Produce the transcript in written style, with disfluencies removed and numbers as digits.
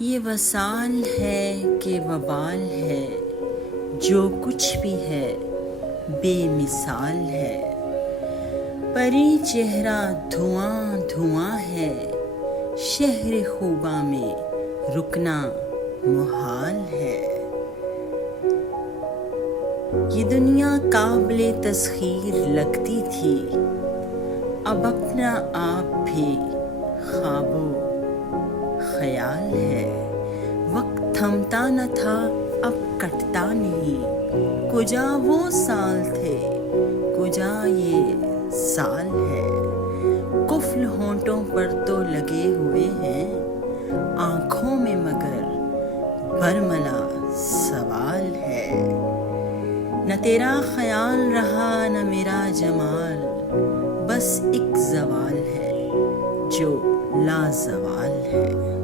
یہ وصال ہے کہ وبال ہے، جو کچھ بھی ہے بے مثال ہے۔ پری چہرہ دھواں دھواں ہے، شہر خوباں میں رکنا محال ہے۔ یہ دنیا قابل تسخیر لگتی تھی، اب اپنا آپ بھی خواب و خیال ہے۔ وقت تھمتا نہ تھا اب کٹتا نہیں، کجا وہ سال تھے کجا یہ سال ہے۔ قفل ہونٹوں پر تو لگے ہوئے ہیں، آنکھوں میں مگر برملا سوال ہے۔ نہ تیرا خیال رہا نہ میرا جمال، بس ایک زوال ہے جو لازوال ہے۔